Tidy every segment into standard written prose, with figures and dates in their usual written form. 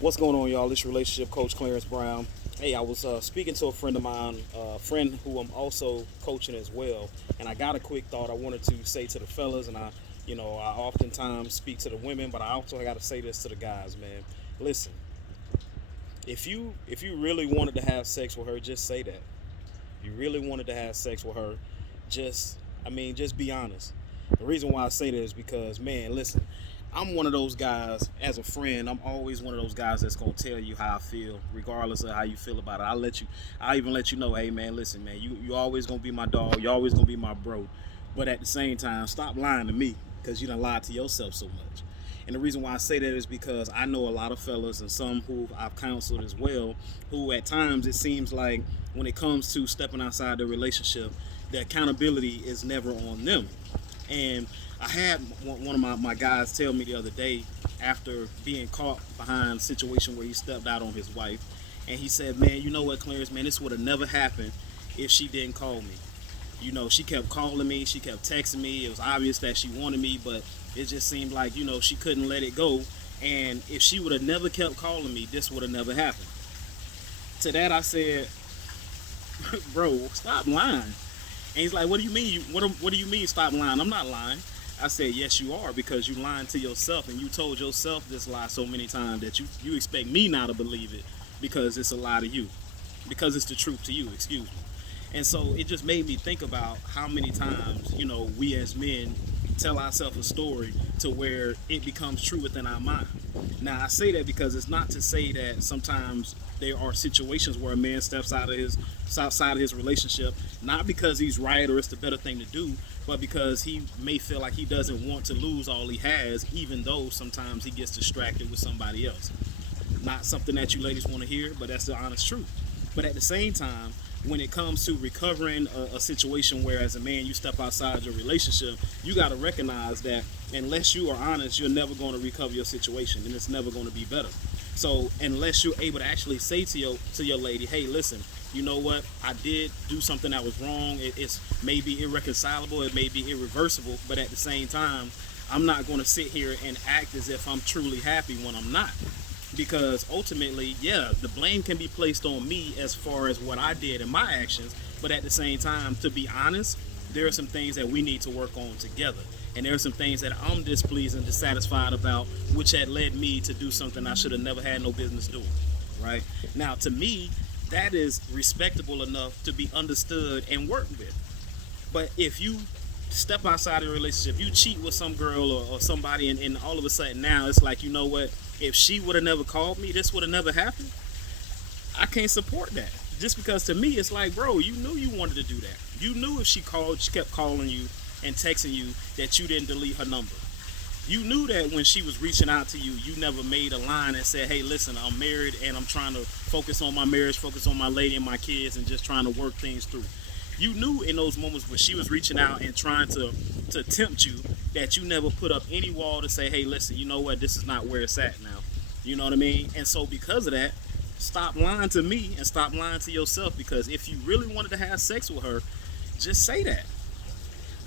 What's going on, y'all? This relationship coach Clarence Brown. Hey, I was speaking to a friend of mine, a friend who I'm also coaching as well, and I got a quick thought I wanted to say to the fellas, and I oftentimes speak to the women, but I also got to say this to the guys, man. Listen, if you really wanted to have sex with her, just say that. If you really wanted to have sex with her, just just be honest. The reason why I say that is because, man, listen, I'm one of those guys as a friend. I'm always one of those guys that's gonna tell you how I feel, regardless of how you feel about it. I even let you know, hey man, listen, man, you always gonna be my dog. You always gonna be my bro. But at the same time, stop lying to me because you done lied to yourself so much. And the reason why I say that is because I know a lot of fellas and some who I've counseled as well, who at times it seems like when it comes to stepping outside the relationship, the accountability is never on them. And I had one of my guys tell me the other day after being caught behind a situation where he stepped out on his wife. And he said, man, you know what, Clarence, man, this would have never happened if she didn't call me. She kept calling me, she kept texting me. It was obvious that she wanted me, but it just seemed like, she couldn't let it go. And if she would have never kept calling me, this would have never happened. To that, I said, bro, stop lying. And he's like, what do you mean? What do you mean stop lying? I'm not lying. I said, yes, you are, because you lying to yourself, and you told yourself this lie so many times that you expect me now to believe it because it's a lie to you, because it's the truth to you, excuse me. And so it just made me think about how many times, we as men tell ourselves a story to where it becomes true within our mind. Now, I say that because it's not to say that sometimes there are situations where a man steps outside of his relationship, not because he's right or it's the better thing to do, but because he may feel like he doesn't want to lose all he has, even though sometimes he gets distracted with somebody else. Not something that you ladies want to hear, but that's the honest truth. But at the same time, when it comes to recovering a situation where as a man you step outside your relationship, you got to recognize that unless you are honest, you're never going to recover your situation, and it's never going to be better. So unless you're able to actually say to your lady, hey, listen, you know what, I did do something that was wrong. It's maybe irreconcilable, it may be irreversible, but at the same time, I'm not going to sit here and act as if I'm truly happy when I'm not. Because ultimately, yeah, the blame can be placed on me as far as what I did in my actions, but at the same time, to be honest, there are some things that we need to work on together. And there are some things that I'm displeased and dissatisfied about, which had led me to do something I should have never had no business doing. Right? Now, to me, that is respectable enough to be understood and worked with. But if you step outside of a relationship, you cheat with some girl or somebody, and all of a sudden now it's like, you know what? If she would have never called me, this would have never happened. I can't support that. Just because to me, it's like, bro, you knew you wanted to do that. You knew if she kept calling you and texting you, that you didn't delete her number. You knew that when she was reaching out to you, you never made a line and said, hey, listen, I'm married and I'm trying to focus on my marriage, focus on my lady and my kids, and just trying to work things through. You knew in those moments when she was reaching out and trying to tempt you, that you never put up any wall to say, hey, listen, you know what, this is not where it's at now. You know what I mean? And so because of that, stop lying to me and stop lying to yourself, because if you really wanted to have sex with her, just say that.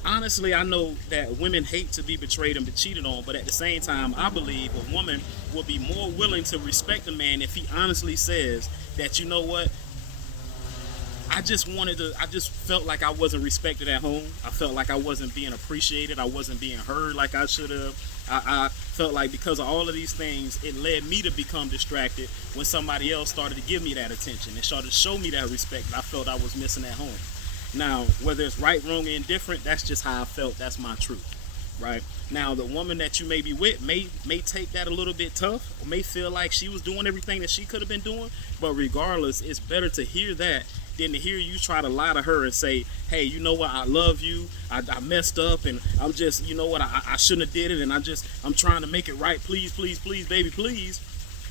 Honestly, I know that women hate to be betrayed and be cheated on, but at the same time, I believe a woman will be more willing to respect a man if he honestly says that, you know what, I just felt like I wasn't respected at home. I felt like I wasn't being appreciated. I wasn't being heard like I should have. I felt like because of all of these things, it led me to become distracted when somebody else started to give me that attention and started to show me that respect that I felt I was missing at home. Now, whether it's right, wrong, or indifferent, that's just how I felt. That's my truth. Right? Now, the woman that you may be with may take that a little bit tough, or may feel like she was doing everything that she could have been doing, but regardless, it's better to hear that than to hear you try to lie to her and say, hey, you know what, I love you, I messed up, and I'm just, you know what, I shouldn't have did it, and I'm trying to make it right, please, please, please, baby, please.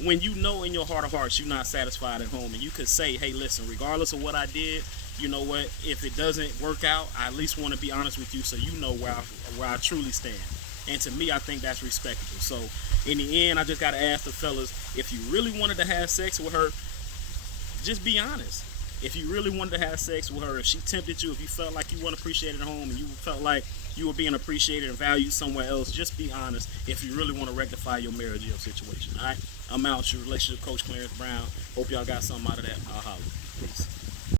When you know in your heart of hearts you're not satisfied at home, and you could say, hey, listen, regardless of what I did, you know what, if it doesn't work out, I at least want to be honest with you so you know where I truly stand. And to me, I think that's respectable. So in the end, I just got to ask the fellas, if you really wanted to have sex with her, just be honest. If you really wanted to have sex with her, if she tempted you, if you felt like you weren't appreciated at home and you felt like you were being appreciated and valued somewhere else, just be honest if you really want to rectify your marriage or your situation. All right, I'm out. Your relationship coach Clarence Brown. Hope y'all got something out of that. I'll holler. Peace.